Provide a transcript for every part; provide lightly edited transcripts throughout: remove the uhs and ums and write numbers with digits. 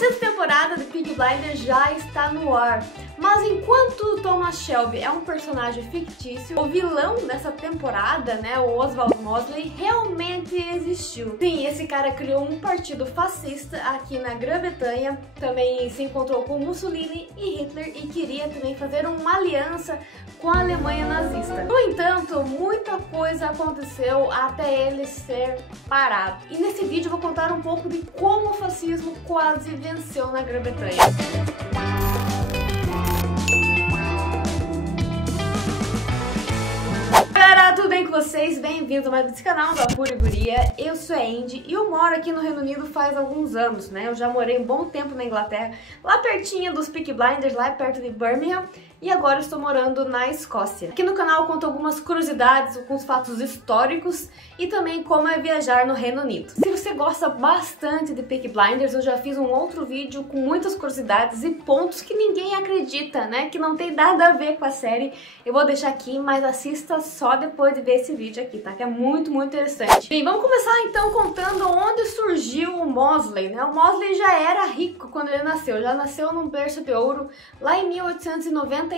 sexta temporada de Peaky Blinders já está no ar, mas enquanto Thomas Shelby é um personagem fictício, o vilão dessa temporada, né, o Oswald Mosley, realmente existiu. Sim, esse cara criou um partido fascista aqui na Grã-Bretanha, também se encontrou com Mussolini e Hitler e queria também fazer uma aliança com a Alemanha nazista. No entanto, muita coisa aconteceu até ele ser parado. E nesse vídeo eu vou contar um pouco de como o fascismo quase venceu na Grã-Bretanha. Galera, tudo bem com vocês? Bem-vindos a mais esse canal da Pura Guria. Eu sou a Andy e eu moro aqui no Reino Unido faz alguns anos, né? Eu já morei um bom tempo na Inglaterra, lá pertinho dos Peaky Blinders, lá perto de Birmingham. E agora estou morando na Escócia. Aqui no canal eu conto algumas curiosidades, alguns fatos históricos e também como é viajar no Reino Unido. Se você gosta bastante de Peaky Blinders, eu já fiz um outro vídeo com muitas curiosidades e pontos que ninguém acredita, né? Que não tem nada a ver com a série. Eu vou deixar aqui, mas assista só depois de ver esse vídeo aqui, tá? Que é muito, muito interessante. Bem, vamos começar então contando onde surgiu o Mosley, né? O Mosley já era rico quando ele nasceu, já nasceu num berço de ouro lá em 1896.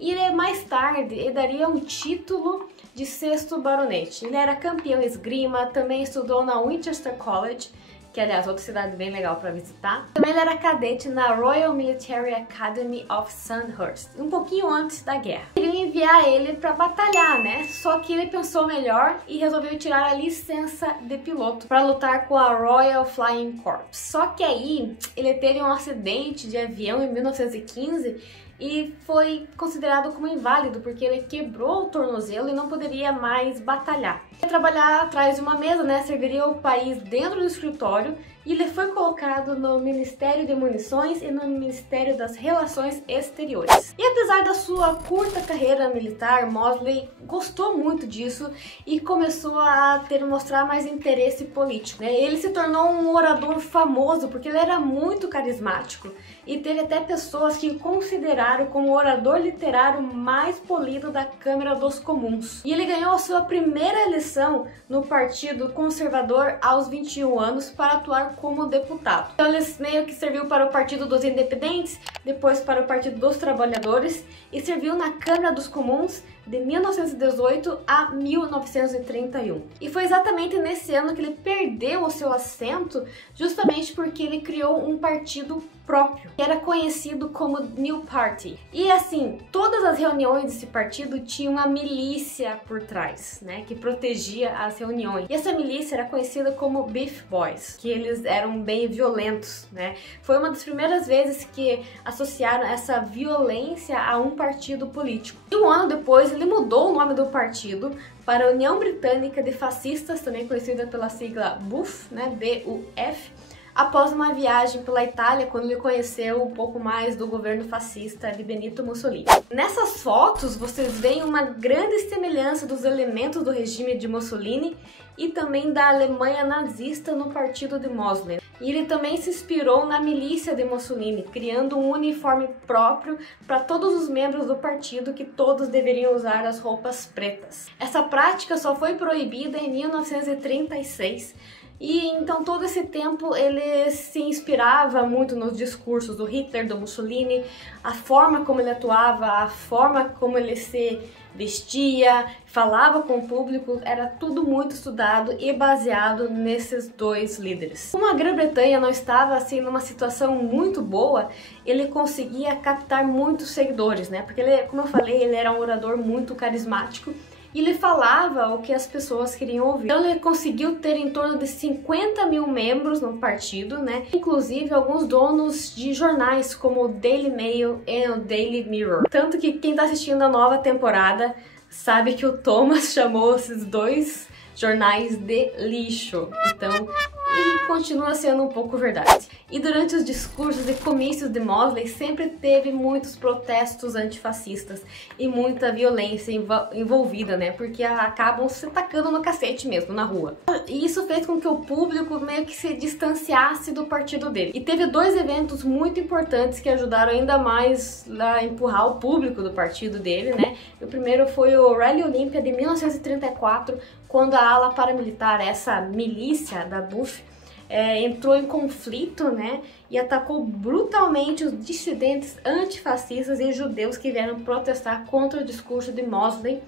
E ele mais tarde ele daria um título de sexto baronete. Ele era campeão em esgrima, também estudou na Winchester College, que aliás outra cidade bem legal para visitar. Também ele era cadete na Royal Military Academy of Sandhurst, um pouquinho antes da guerra. Queriam enviar ele para batalhar, né? Só que ele pensou melhor e resolveu tirar a licença de piloto para lutar com a Royal Flying Corps. Só que aí ele teve um acidente de avião em 1915 e foi considerado como inválido porque ele quebrou o tornozelo e não poderia mais batalhar. Ele trabalhar atrás de uma mesa, né, serviria o país dentro do escritório, e ele foi colocado no Ministério de Munições e no Ministério das Relações Exteriores. E apesar da sua curta carreira militar, Mosley gostou muito disso e começou a mostrar mais interesse político, né? Ele se tornou um orador famoso porque ele era muito carismático e teve até pessoas que o consideraram como o orador literário mais polido da Câmara dos Comuns. E ele ganhou a sua primeira eleição no Partido Conservador aos 21 anos para atuar como deputado. Então ele meio que serviu para o Partido dos Independentes, depois para o Partido dos Trabalhadores e serviu na Câmara dos Comuns de 1918 a 1931. E foi exatamente nesse ano que ele perdeu o seu assento, justamente porque ele criou um partido próprio, que era conhecido como New Party. E assim, todas as reuniões desse partido tinham uma milícia por trás, né, que protegia as reuniões. E essa milícia era conhecida como Beef Boys, que eles eram bem violentos, né? Foi uma das primeiras vezes que associaram essa violência a um partido político. E um ano depois ele mudou o nome do partido para a União Britânica de Fascistas, também conhecida pela sigla BUF, né, BUF, após uma viagem pela Itália, quando ele conheceu um pouco mais do governo fascista de Benito Mussolini. Nessas fotos vocês veem uma grande semelhança dos elementos do regime de Mussolini e também da Alemanha nazista no partido de Mosley. E ele também se inspirou na milícia de Mussolini, criando um uniforme próprio para todos os membros do partido, que todos deveriam usar as roupas pretas. Essa prática só foi proibida em 1936. E então todo esse tempo ele se inspirava muito nos discursos do Hitler, do Mussolini, a forma como ele atuava, a forma como ele se vestia, falava com o público, era tudo muito estudado e baseado nesses dois líderes. Como a Grã-Bretanha não estava assim numa situação muito boa, ele conseguia captar muitos seguidores, né? Porque ele, como eu falei, ele era um orador muito carismático. E ele falava o que as pessoas queriam ouvir. Então ele conseguiu ter em torno de 50 mil membros no partido, né? Inclusive alguns donos de jornais como o Daily Mail e o Daily Mirror. Tanto que quem está assistindo a nova temporada sabe que o Thomas chamou esses dois jornais de lixo. Então, e continua sendo um pouco verdade. E durante os discursos e comícios de Mosley sempre teve muitos protestos antifascistas e muita violência envolvida, né? Porque acabam se tacando no cacete mesmo, na rua. E isso fez com que o público meio que se distanciasse do partido dele. E teve dois eventos muito importantes que ajudaram ainda mais a empurrar o público do partido dele, né? O primeiro foi o Rally Olímpia de 1934, quando a ala paramilitar, essa milícia da BUF, entrou em conflito, né, e atacou brutalmente os dissidentes antifascistas e judeus que vieram protestar contra o discurso de Mosley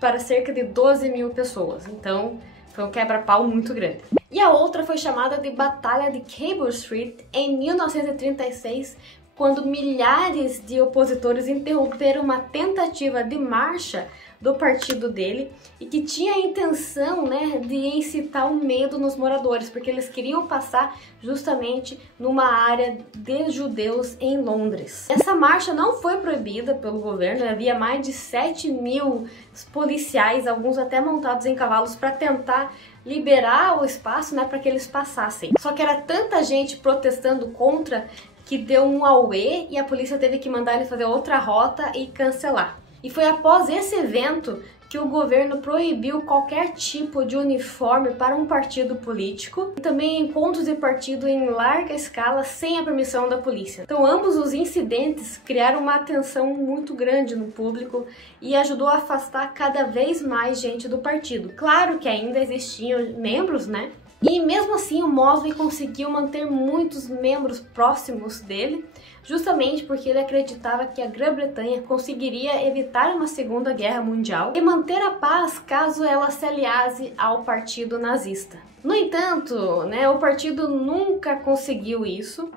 para cerca de 12 mil pessoas. Então, foi um quebra-pau muito grande. E a outra foi chamada de Batalha de Cable Street em 1936, quando milhares de opositores interromperam uma tentativa de marcha do partido dele e que tinha a intenção, né, de incitar o medo nos moradores, porque eles queriam passar justamente numa área de judeus em Londres. Essa marcha não foi proibida pelo governo, havia mais de 7 mil policiais, alguns até montados em cavalos, para tentar liberar o espaço, né, para que eles passassem. Só que era tanta gente protestando contra que deu um auê e a polícia teve que mandar ele fazer outra rota e cancelar. E foi após esse evento que o governo proibiu qualquer tipo de uniforme para um partido político e também encontros de partido em larga escala sem a permissão da polícia. Então ambos os incidentes criaram uma atenção muito grande no público e ajudou a afastar cada vez mais gente do partido. Claro que ainda existiam membros, né? E mesmo assim o Mosley conseguiu manter muitos membros próximos dele, justamente porque ele acreditava que a Grã-Bretanha conseguiria evitar uma Segunda Guerra Mundial e manter a paz caso ela se aliasse ao partido nazista. No entanto, né, o partido nunca conseguiu isso.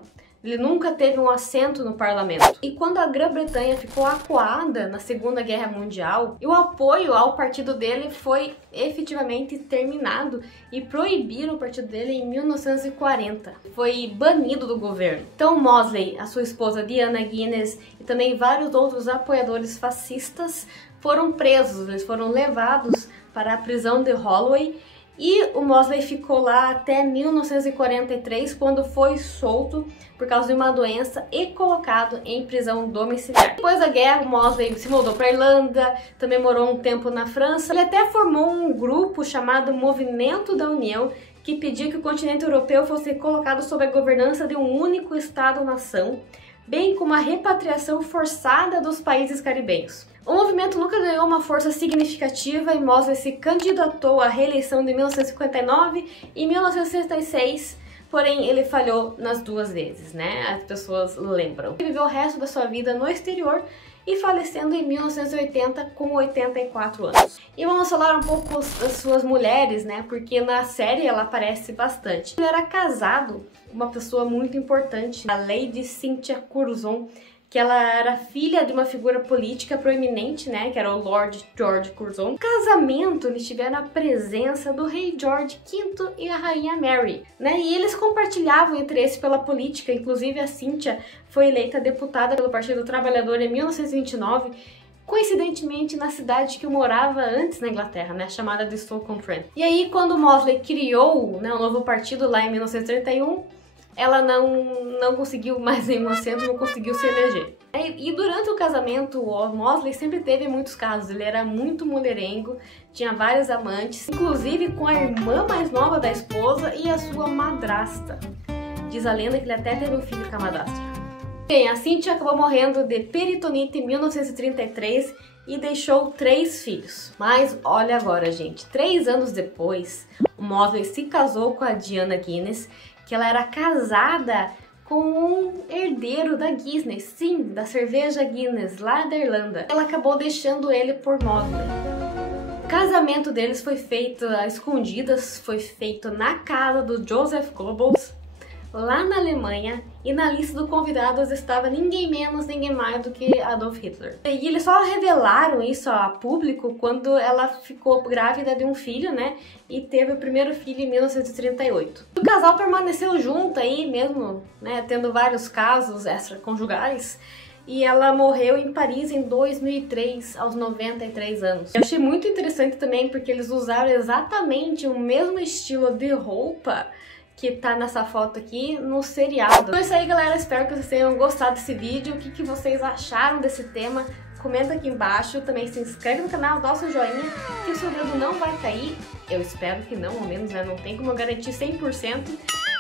Ele nunca teve um assento no parlamento. E quando a Grã-Bretanha ficou acuada na Segunda Guerra Mundial, o apoio ao partido dele foi efetivamente terminado e proibiram o partido dele em 1940. Foi banido do governo. Então Mosley, a sua esposa Diana Guinness e também vários outros apoiadores fascistas foram presos. Eles foram levados para a prisão de Holloway. E o Mosley ficou lá até 1943, quando foi solto por causa de uma doença e colocado em prisão domiciliar. Depois da guerra, o Mosley se mudou para a Irlanda, também morou um tempo na França. Ele até formou um grupo chamado Movimento da União, que pedia que o continente europeu fosse colocado sob a governança de um único Estado-nação, bem como a repatriação forçada dos países caribenhos. O movimento nunca ganhou uma força significativa e Mosley se candidatou à reeleição de 1959 e 1966, porém ele falhou nas duas vezes, né? As pessoas lembram. Ele viveu o resto da sua vida no exterior e falecendo em 1980 com 84 anos. E vamos falar um pouco das suas mulheres, né? Porque na série ela aparece bastante. Ele era casado com uma pessoa muito importante, a Lady Cynthia Curzon, que ela era filha de uma figura política proeminente, né, que era o Lord George Curzon. No casamento, eles tiveram a presença do rei George V e a rainha Mary, né, e eles compartilhavam interesse pela política. Inclusive a Cynthia foi eleita deputada pelo Partido Trabalhador em 1929, coincidentemente na cidade que eu morava antes na Inglaterra, né, chamada de Stoke-on-Trent. E aí, quando Mosley criou, né, um novo partido lá em 1931, ela não conseguiu mais nenhum assento, não conseguiu se eleger. E durante o casamento, o Mosley sempre teve muitos casos. Ele era muito mulherengo, tinha vários amantes, inclusive com a irmã mais nova da esposa e a sua madrasta. Diz a lenda que ele até teve um filho com a madrasta. Bem, a Cynthia acabou morrendo de peritonite em 1933 e deixou 3 filhos. Mas olha agora, gente, 3 anos depois, o Mosley se casou com a Diana Guinness, que ela era casada com um herdeiro da Guinness, sim, da cerveja Guinness, lá da Irlanda. Ela acabou deixando ele por Mosley. O casamento deles foi feito às escondidas, foi feito na casa do Joseph Goebbels, lá na Alemanha, e na lista de convidados estava ninguém menos, ninguém mais do que Adolf Hitler. E eles só revelaram isso a público quando ela ficou grávida de um filho, né, e teve o primeiro filho em 1938. O casal permaneceu junto aí mesmo, né, tendo vários casos extraconjugais, e ela morreu em Paris em 2003, aos 93 anos. Eu achei muito interessante também porque eles usaram exatamente o mesmo estilo de roupa que tá nessa foto aqui no seriado. Então é isso aí, galera, espero que vocês tenham gostado desse vídeo. O que vocês acharam desse tema? Comenta aqui embaixo, também se inscreve no canal, dá o seu joinha, que o seu dedo não vai cair. Eu espero que não, ao menos, né? Não tem como eu garantir 100%.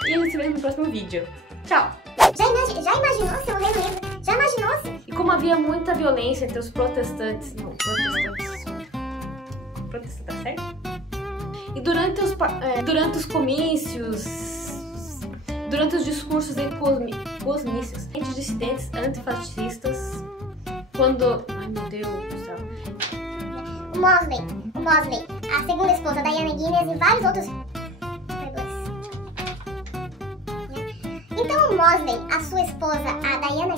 E a gente se vê no próximo vídeo. Tchau! Já imaginou se o Reino Unido? Já imaginou se? E como havia muita violência entre os protestantes... Não, protestantes... Protestante, tá certo? E durante os comícios, durante os discursos em comícios entre dissidentes antifascistas, quando... Ai, meu Deus do céu. O Mosley, a segunda esposa, Diana Guinness, e vários outros... Então o Mosley, a sua esposa, a Diana